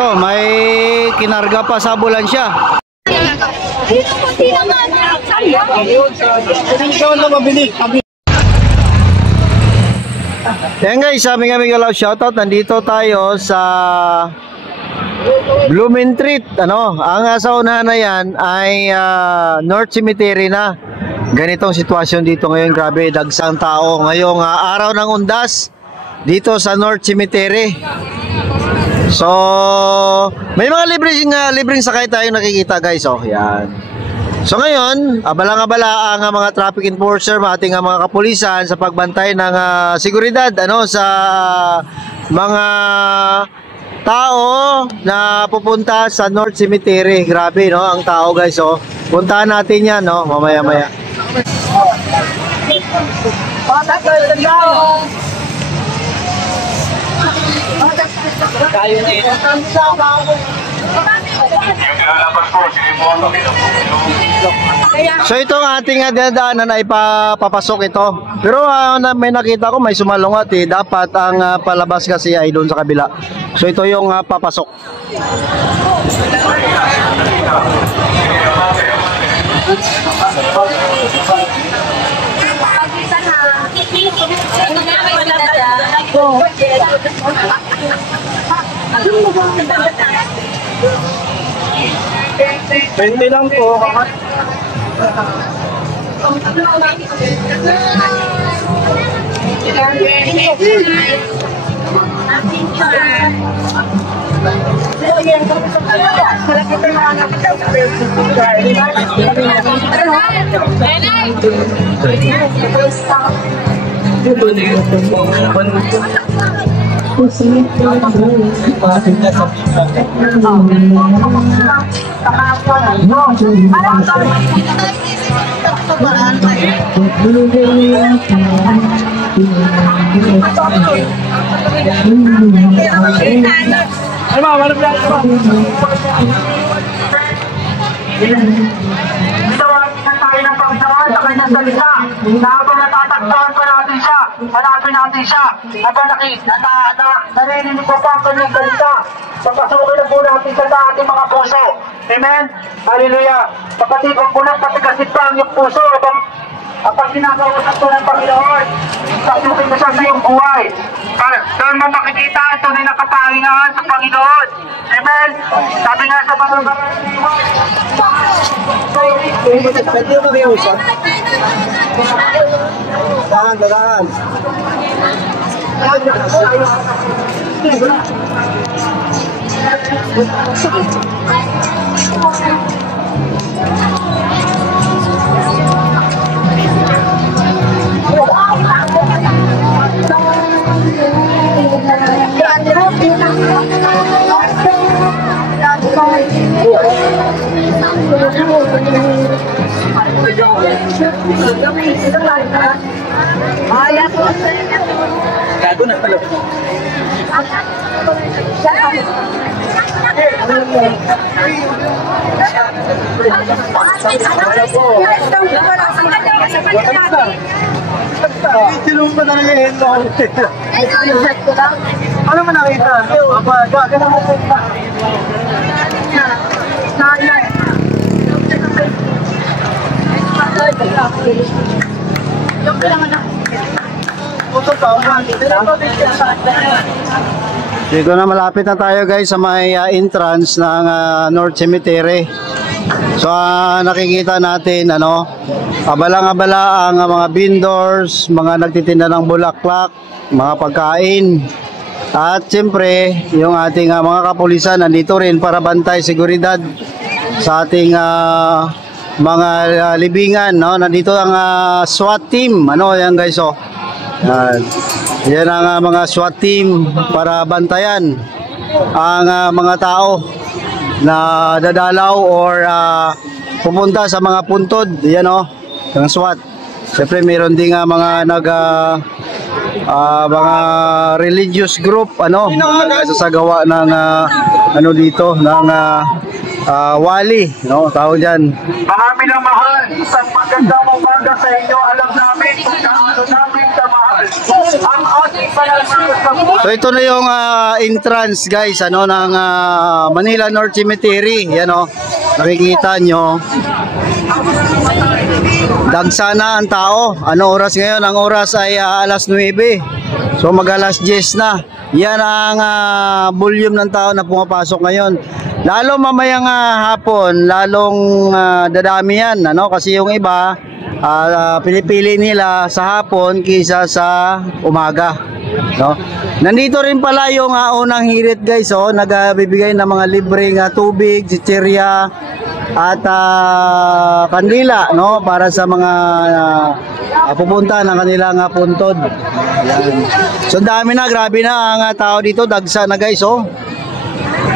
Ito, may kinarga pa sa ambulansya. Yan guys, aming love shoutout. Nandito tayo sa Blumentritt. Ang sa unahan na yan ay North Cemetery na. Ganitong sitwasyon dito ngayon. Grabe, dagsang tao ngayong araw ng Undas dito sa North Cemetery. So, may mga libreng sakay tayong nakikita guys. Oh, yan. So ngayon, abalang-abala ang mga traffic enforcer, ating mga kapulisan sa pagbantay ng seguridad sa mga tao na pupunta sa North Cemetery. Grabe, no? Ang tao guys. Oh. Puntahan natin yan, no? Mamaya-maya. So itong ating dadaanan ay papasok ito. Pero may nakita ko may sumalungat eh. Dapat ang palabas kasi ay doon sa kabila. So ito yung papasok. Pwede lang po. Tayo ng Panginoon sa kanyang salita na habang natatakbuhan pa natin siya, hanapin natin siya, habang narinig ko pa ang kanyang salita, papasukin na po natin sa ating mga puso. Amen? Hallelujah! Pagkatipag po ng patigasit pa ang iyong puso kapag ginagawasan po ng Panginoon, pasukin mo siya sa iyong buhay. Doon mo makikita ito na nakapahingahan sa Panginoon. Amen? Sabi nga sa mga pwede mo mag-iusap? Dahan. Gago na pala. Tinong pa talaga yung hello. Ano mo nakita? Gagana mo pa. Dito na, malapit na tayo guys sa may entrance ng North Cemetery. So nakikita natin abalang-abala ang mga vendors, mga nagtitinda ng bulaklak, mga pagkain. At siyempre, yung ating mga kapulisan nandito rin para bantay seguridad sa ating mga libingan, no? Nandito ang SWAT team, yan guys, oh. Yan ang mga SWAT team para bantayan ang mga tao na dadalaw or pupunta sa mga puntod, yan, oh, ng SWAT. Siyempre mayroon din mga mga religious group nagsasagawa ng dito ng wali, no, tao dyan. Mga minamahal, isang magandang umaga sa inyo. Alam namin kung gaano namin kamahal So ito na yung entrance guys ano ng Manila North Cemetery. Yan oh. Nakikita nyo. Dagsana ang tao. Ano oras ngayon? Ang oras ay alas 9. So mag alas 10 na. Yan ang volume ng tao na pumapasok ngayon. Lalo mamayang hapon, lalong dadami yan ano kasi yung iba pinipili nila sa hapon kaysa sa umaga. No? Nandito rin pala yung unang hirit guys, oh, nagbibigay ng mga libreng tubig, chichirya at kandila, no, para sa mga pupunta ng kanilang puntod. Yan. So dami na, grabe na ang tao dito, dagsa na guys, oh.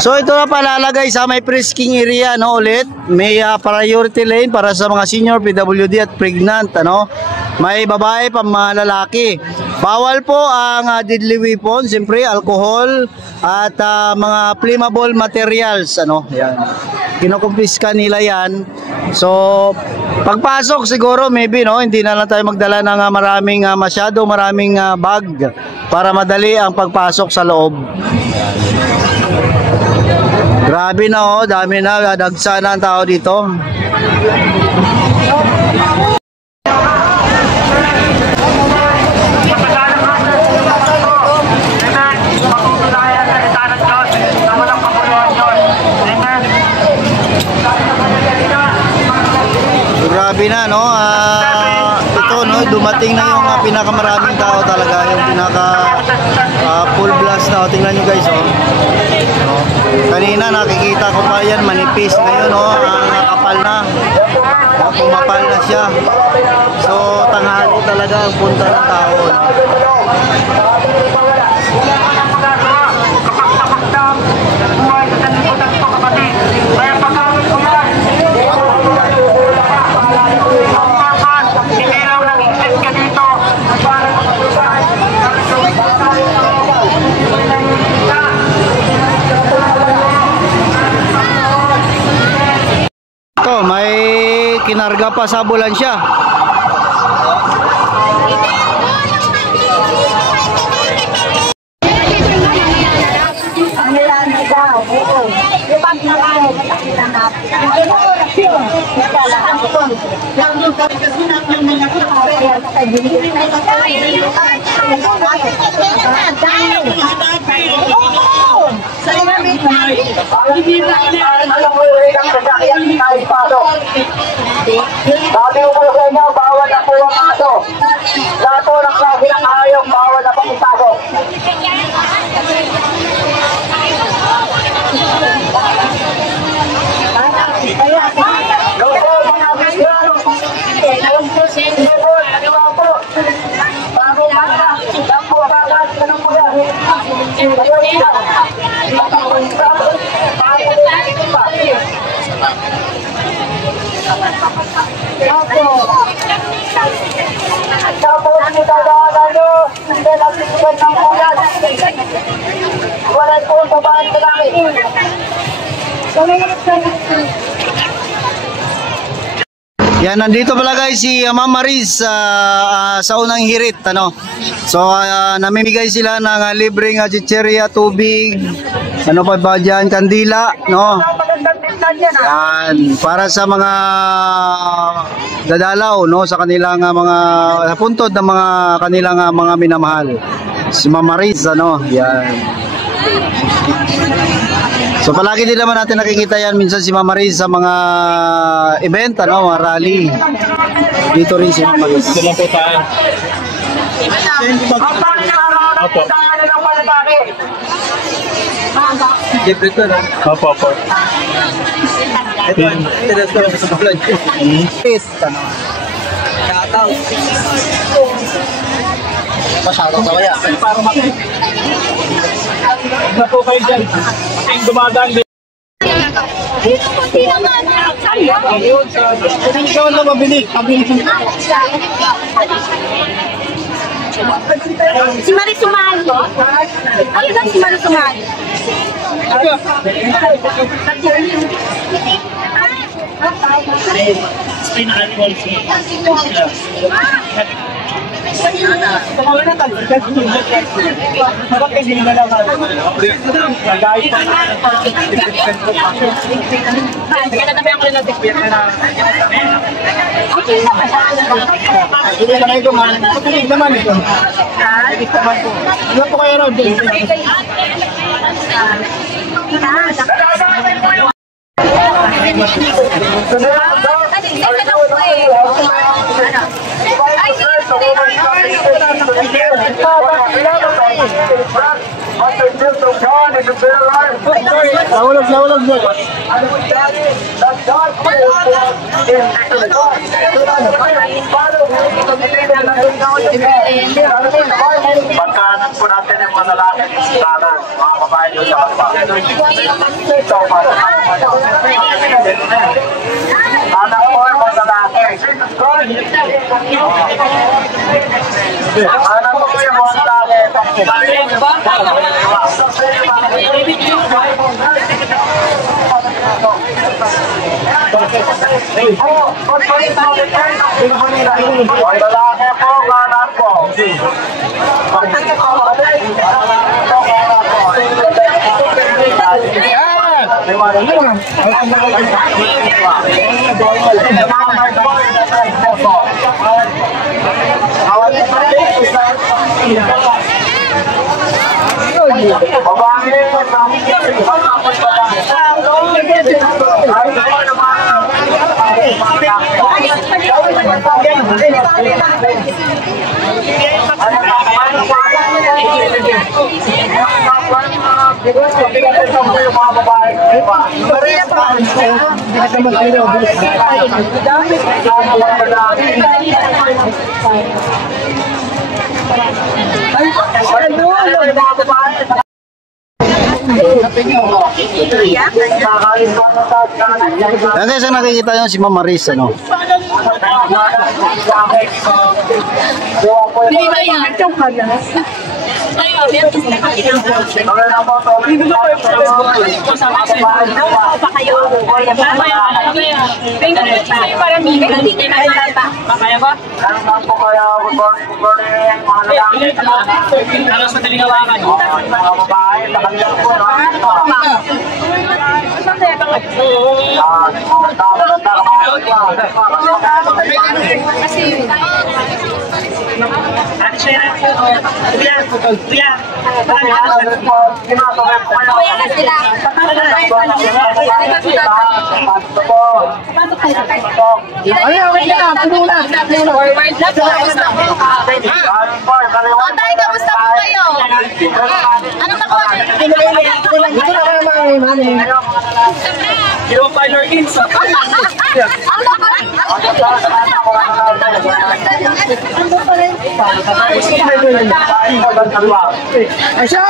So ito na pala guys, may frisking area no ulit. May priority lane para sa mga senior, PWD at pregnant ano. May babae pa mga lalaki. Bawal po ang deadly weapon, siyempre alcohol at mga flammable materials ano. Yan. Kinukumpiska nila yan. So pagpasok siguro maybe no, hindi na lang tayo magdala ng maraming maraming bag para madali ang pagpasok sa loob. Grabe na oh, dami na, dagsa na ang tao dito. Grabe na no, ito no, dumating na yung pinakamaraming tao talaga, yung pinaka full blast na, tingnan nyo guys oh. No? Kanina nakikita ko pa yan manipis, ngayon oh, ang kapal na, pumapal na siya. So tanghali talaga ang punta ng tao. Ito, may kinarga pa sa ambulansya. Sabi ko sa inyo, bawal na po ang aso. Lahat po ng klase ng hayop, bawal na pong ipasok. Tapos kita ano, hindi natin ng ulan. Wala po sa bahan sa namin. Yan, nandito pala guys si Ma'am Maris sa unang hirit ano. So namimigay sila ng libreng chichirya, tubig, ano pa ba dyan, kandila no. Yan, para sa mga dadalaw no sa kanilang mga puntod ng mga kanilang mga minamahal. Si Ma'am Maris ano, yan. So palagi din naman natin nakikita yan minsan si Ma'am Maris sa mga event ano, mga rally. Dito rin si Ma'am Maris. Ito lang po tayo. Opo. Opo, opo. Ito na sa vlog. Ano? Shoutout. Pa-shoutout sa kaya. Para makita. Na po kayo dyan. Ating dumadaan din. Ikaw na mabili. Si Maris Sumal. Ano ba si Maris Sumal? Stay na animals. Pagkanan po natin yung manalangin sana, mga babae nyo sa kapwa. Ito, anak po yung manalangin. Anak po yung manalangin. Manalangin po, anak po. Yan guys, ang nakikita nyo si Ma'am Maris, ano? Tay, kamusta po kayo? Anong nakuha niyo? Yung Pioneer Kings. Ay, siya!